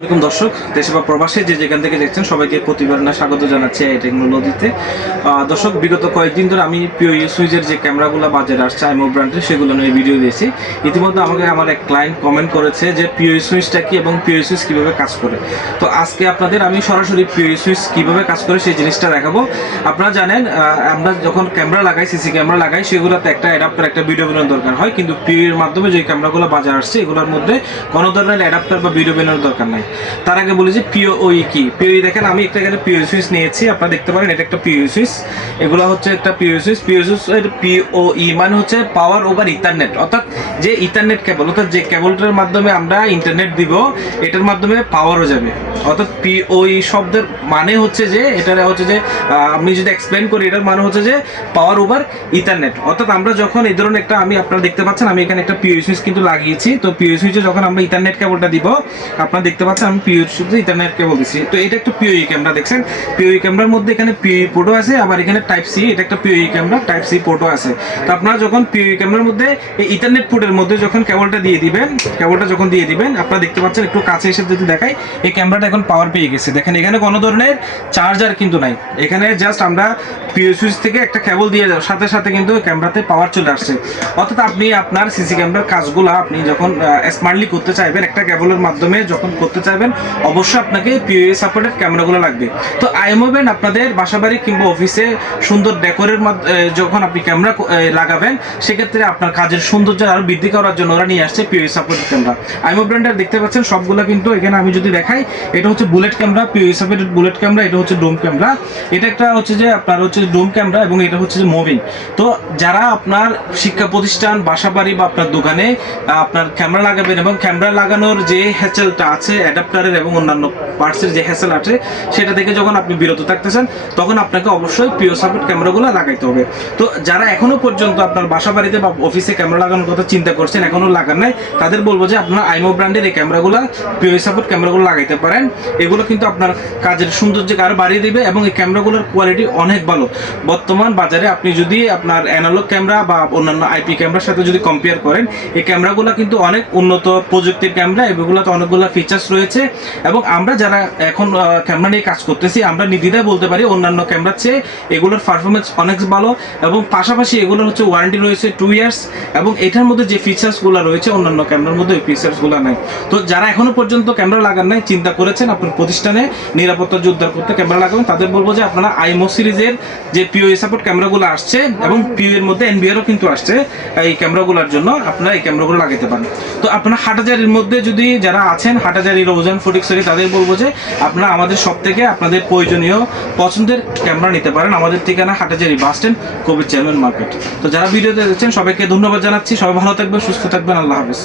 এরকম দর্শক দেশে বা প্রবাসে যে যেখান থেকে দেখছেন সবাইকে প্রতিবার না স্বাগত জানাচ্ছি এই টেকনোলজিতে। দর্শক বিগত কয়েকদিন ধরে আমি পিওই সুইচের যে ক্যামেরাগুলো বাজারে আসছে আইমো ব্র্যান্ডের সেগুলো নিয়ে ভিডিও দিয়েছি। ইতিমধ্যে আমাকে আমার এক ক্লায়েন্ট কমেন্ট করেছে যে পিওই সুইচটা কি এবং পিওই সুইচ কীভাবে কাজ করে। তো আজকে আপনাদের আমি সরাসরি পিওই সুইচ কীভাবে কাজ করে সেই জিনিসটা দেখাবো। আপনারা জানেন আমরা যখন ক্যামেরা লাগাই, সিসি ক্যামেরা লাগাই, সেগুলোতে একটা অ্যাডাপ্টার, একটা ভিডিও বেরোনোর দরকার হয়, কিন্তু পিওইয়ের মাধ্যমে যে ক্যামেরাগুলো বাজারে আসছে এগুলোর মধ্যে কোনো ধরনের অ্যাডাপ্টার বা ভিডিও বেরোনোর দরকার নাই। তার আগে বলি যে পিওই কি। পিওই দেখেন আমি একটা এখানে পিওই সুইচ নিয়েছি, আপনারা দেখতে পারেন এটা একটা পিওই সুইচ। এগুলো হচ্ছে একটা পিওই সুইচ। পিওই সুইচের পিওই মানে হচ্ছে পাওয়ার ওভার ইথারনেট, অর্থাৎ যে ইথারনেট কেবল, অর্থাৎ যে কেবলটার মাধ্যমে আমরা ইন্টারনেট দিব এটার মাধ্যমে পাওয়ারও যাবে। অর্থাৎ পিওই শব্দের মানে হচ্ছে যে এটা হচ্ছে যে আমি যদি এক্সপ্লেন করি, এটার মানে হচ্ছে যে পাওয়ার ওভার ইথারনেট। অর্থাৎ আমরা যখন এই ধরনের একটা, আমি আপনারা দেখতে পাচ্ছেন আমি এখানে একটা পিওই সুইচ কিন্তু লাগিয়েছি। তো পিওই সুইচে যখন আমরা ইথারনেট কেবলটা দিব, আপনারা দেখতে পাচ্ছেন আমি পিওই সুইচে ইথারনেট কেবল দিচ্ছি। তো এটা একটা পিওই ক্যামেরা, দেখছেন পিওই ক্যামেরার মধ্যে এখানে পিওই পোর্টও আছে, আবার এখানে টাইপ সি, এটা একটা পিওই ক্যামেরা, টাইপ সি পোর্টও আছে। তো আপনারা যখন পিওই ক্যামেরার মধ্যে এই ইথারনেট পোর্টের মধ্যে যখন কেবলটা দিয়ে দিবেন, কেবলটা যখন দিয়ে দিবেন, আপনারা দেখতে পাচ্ছেন একটু কাছে এসে যদি দেখাই, এই ক্যামেরাটা এখন পাওয়ার পেয়ে গেছে। দেখেন এখানে কোনো ধরনের চার্জার কিন্তু নাই, এখানে জাস্ট আমরা পিওই সুইচ থেকে একটা কেবল দিয়ে দেওয়ার সাথে সাথে কিন্তু ক্যামেরাতে পাওয়ার চলে আসছে। অর্থাৎ আপনি আপনার সিসি ক্যামেরার কাজগুলো আপনি যখন স্মার্টলি করতে চাইবেন, একটা কেবলের মাধ্যমে যখন করতে চাইবেন, অবশ্যই আপনাকে পিওই সাপোর্টেড ক্যামেরাগুলো লাগবে। তো আইমো ব্র্যান্ড আপনাদের বাসাবাড়ি কিংবা অফিসে সুন্দর ডেকোরের যখন আপনি ক্যামেরা লাগাবেন, সেক্ষেত্রে আপনার কাজের সৌন্দর্য আরও বৃদ্ধি করার জন্য ওরা নিয়ে আসছে পিওই সাপোর্টেড ক্যামেরা। আইমো ব্র্যান্ডের দেখতে পাচ্ছেন সবগুলো কিন্তু এখানে আমি যদি দেখাই, এটা হচ্ছে bullet camera, PoE supported bullet camera, এটা হচ্ছে ডোম ক্যামেরা, এটা একটা হচ্ছে যে আপনার হচ্ছে ডোম ক্যামেরা, এবং এটা হচ্ছে যে মুভিং। তো যারা আপনার শিক্ষা প্রতিষ্ঠান, বাসাবাড়ি বা আপনার দোকানে আপনার ক্যামেরা লাগাবেন এবং ক্যামেরা লাগানোর যে হ্যাসেলটা আছে অ্যাডাপ্টারের এবং অন্যান্য পার্টসের যে হ্যাসেল আছে, সেটা থেকে যখন আপনি বিরত থাকতে চান, তখন আপনাকে অবশ্যই পিওই সাপোর্ট ক্যামেরাগুলো লাগাইতে হবে। তো যারা এখনো পর্যন্ত আপনার বাসা বাড়িতে বা অফিসে ক্যামেরা লাগানোর কথা চিন্তা করছেন, এখনো লাগান নাই, তাদের বলবো যে আপনার আইমো ব্র্যান্ডের এই ক্যামেরাগুলো, পিওই সাপোর্ট ক্যামেরাগুলো লাগাইতে পারেন। এগুলো কিন্তু আপনার কাজের সৌন্দর্যকে আরো বাড়িয়ে দিবে এবং এই ক্যামেরাগুলোর কোয়ালিটি অনেক ভালো। বর্তমান বাজারে আপনি যদি আপনার অ্যানালগ ক্যামেরা বা অন্যান্য আইপি ক্যামেরার সাথে যদি কম্পেয়ার করেন, এই ক্যামেরাগুলো কিন্তু অনেক উন্নত প্রযুক্তির ক্যামেরা, এগুলোতে অনেকগুলো ফিচার্স রয়েছে। এবং আমরা যারা এখন ক্যামেরা নিয়ে কাজ করতেছি, আমরা নির্দ্বিধায় বলতে পারি অন্যান্য ক্যামেরার চেয়ে এগুলোর পারফরমেন্স অনেক ভালো, এবং পাশাপাশি এগুলোর হচ্ছে ওয়ারেন্টি রয়েছে 2 ইয়ার্স, এবং এটার মধ্যে যে ফিচার্সগুলো রয়েছে অন্যান্য ক্যামেরার মধ্যে ওই ফিচার্সগুলো নাই। তো যারা এখনো পর্যন্ত ক্যামেরা লাগান নাই, চিন্তা করেছেন আপনার প্রতিষ্ঠানে নিরাপত্তা জোরদার করতে ক্যামেরা লাগাবেন, তাদের বলবো যে আপনারা আইমো সিরিজের যে পিওই সাপোর্ট ক্যামেরাগুলো আসছে, এবং পিওইয়ের মধ্যে এনবিআরও কিন্তু আসছে এই ক্যামেরাগুলোর জন্য, আপনারা এই ক্যামেরাগুলো লাগাতে পারেন। তো আপনারা হাটাজারির মধ্যে যদি যারা আছেন, হাটাজারি, রোজান, ফটিকছড়ি, তাদের বলবো যে আপনারা আমাদের সব থেকে আপনাদের প্রয়োজনীয় পছন্দের ক্যামেরা নিতে পারেন। আমাদের ঠিকানা হাটাজারি বাস স্ট্যান্ড, কবির চেয়ারম্যান মার্কেট। তো যারা ভিডিওতে দেখছেন সবাইকে ধন্যবাদ জানাচ্ছি। সবাই ভালো থাকবেন, সুস্থ থাকবেন, আল্লাহ হাফেজ।